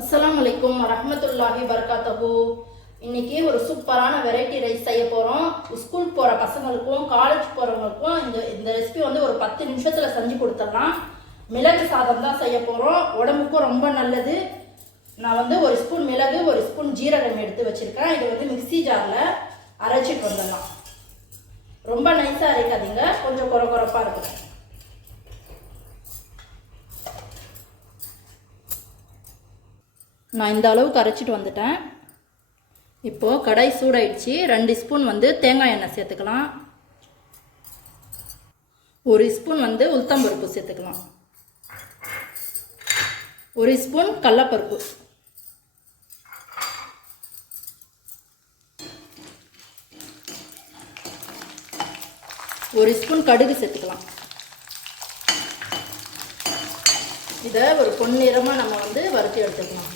அஸ்லாம் அலைக்கும் ரஹமத்துல்லாஹி வபரகாத்தஹு. இன்னைக்கு ஒரு சூப்பரான வெரைட்டி ரைஸ் செய்ய போகிறோம் ஸ்கூல் போகிற பசங்களுக்கும் காலேஜ் போகிறவங்களுக்கும் இந்த இந்த ரெசிபி வந்து ஒரு பத்து நிமிஷத்தில் செஞ்சு கொடுத்துடலாம். மிளகு சாதம் தான் செய்ய போகிறோம் உடம்புக்கும் ரொம்ப நல்லது. நான் வந்து ஒரு ஸ்பூன் மிளகு ஒரு ஸ்பூன் ஜீரகம் எடுத்து வச்சுருக்கேன். இதை வந்து மிக்ஸி ஜாரில் அரைச்சிட்டு வந்துடலாம். ரொம்ப நைஸாக அரைக்காதீங்க. கொஞ்சம் குறை குறைப்பாக இருக்கும். நான் இந்த அளவுக்கு அரைச்சிட்டு வந்துட்டேன். இப்போது கடாய் சூடாயிடுச்சு. ரெண்டு ஸ்பூன் வந்து தேங்காய் எண்ணெய் சேர்த்துக்கலாம். ஒரு ஸ்பூன் வந்து உளுத்தம்பருப்பு சேர்த்துக்கலாம். ஒரு ஸ்பூன் கடலப்பருப்பு. ஒரு ஸ்பூன் கடுகு சேர்த்துக்கலாம். இதை ஒரு பொன்னிறமாக நம்ம வந்து வறுத்து எடுத்துக்கலாம்.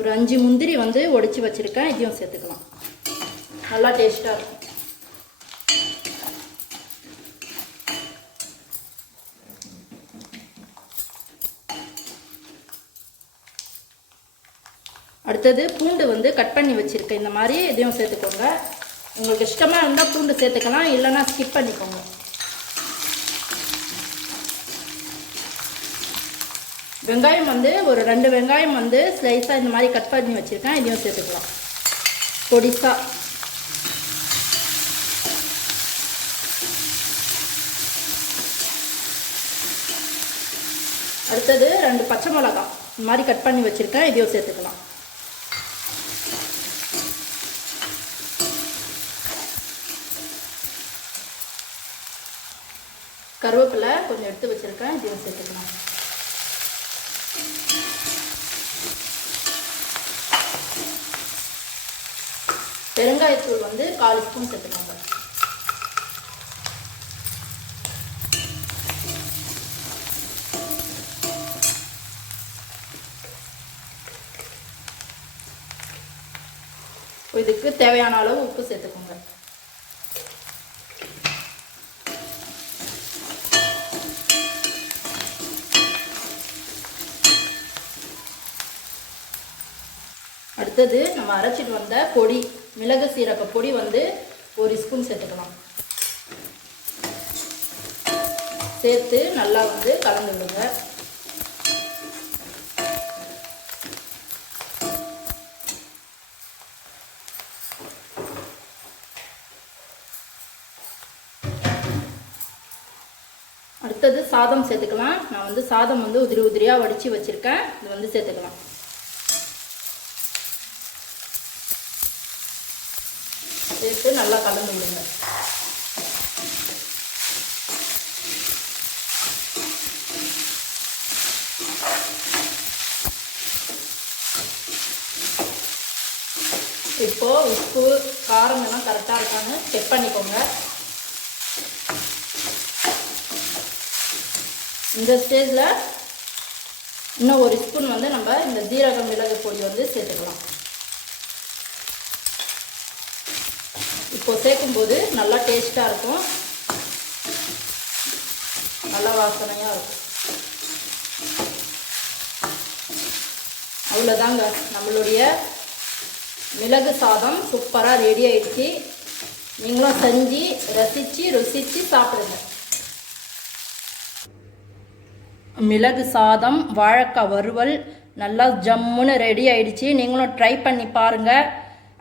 ஒரு அஞ்சு முந்திரி வந்து ஒடிச்சு வச்சுருக்கேன் இதையும் சேர்த்துக்கலாம். நல்லா டேஸ்ட்டாக இருக்கும். அடுத்தது பூண்டு வந்து கட் பண்ணி வச்சுருக்கேன். இந்த மாதிரி இதையும் சேர்த்துக்கோங்க. உங்களுக்கு இஷ்டமாக இருந்தால் பூண்டு சேர்த்துக்கலாம் இல்லைன்னா ஸ்கிப் பண்ணிக்கோங்க. வெங்காயம் வந்து ஒரு ரெண்டு வெங்காயம் வந்து ஸ்லைஸாக இந்த மாதிரி கட் பண்ணி வச்சுருக்கேன். இதையும் சேர்த்துக்கலாம். பொடிசா. அடுத்தது ரெண்டு பச்சை மிளகா. இந்த மாதிரி கட் பண்ணி வச்சுருக்கேன். இதையும் சேர்த்துக்கலாம். கருவேப்பிலை கொஞ்சம் எடுத்து வச்சுருக்கேன். இதையும் சேர்த்துக்கலாம். பெருங்காயத்தூள் வந்து கால் ஸ்பூன் சேர்த்துக்கோங்க. இதுக்கு தேவையான அளவு உப்பு சேர்த்துக்கோங்க. அடுத்தது நம்ம அரைச்சிட்டு வந்த பொடி மிளகு சீரக பொடி வந்து ஒரு ஸ்பூன் சேர்த்துக்கலாம். சேர்த்து நல்லா வந்து கலந்து விடுங்க. அடுத்தது சாதம் சேர்த்துக்கலாம். நான் வந்து சாதம் வந்து உதிரி உதிரியாக வடித்து வச்சுருக்கேன். இது வந்து சேர்த்துக்கலாம். சேர்த்து நல்லா கலந்து விடுங்க. இப்போ உப்பு காரம் எல்லாம் கரெக்டாக இருக்கான்னு செக் பண்ணிக்கோங்க. இந்த ஸ்டேஜில் இன்னும் ஒரு ஸ்பூன் வந்து நம்ம இந்த ஜீரகம் மிளகு பொடி வந்து சேர்த்துக்கலாம். இப்போ சேர்க்கும்போது நல்லா டேஸ்ட்டாக இருக்கும். நல்லா வாசனையாக இருக்கும். அவ்வளோதாங்க நம்மளுடைய மிளகு சாதம் சூப்பராக ரெடி ஆகிடுச்சு நீங்களும் செஞ்சு ரசித்து ருசித்து சாப்பிடுங்க. மிளகு சாதம் வாழைக்காய் வறுவல் நல்லா ஜம்முன்னு ரெடி ஆயிடுச்சு. நீங்களும் ட்ரை பண்ணி பாருங்கள்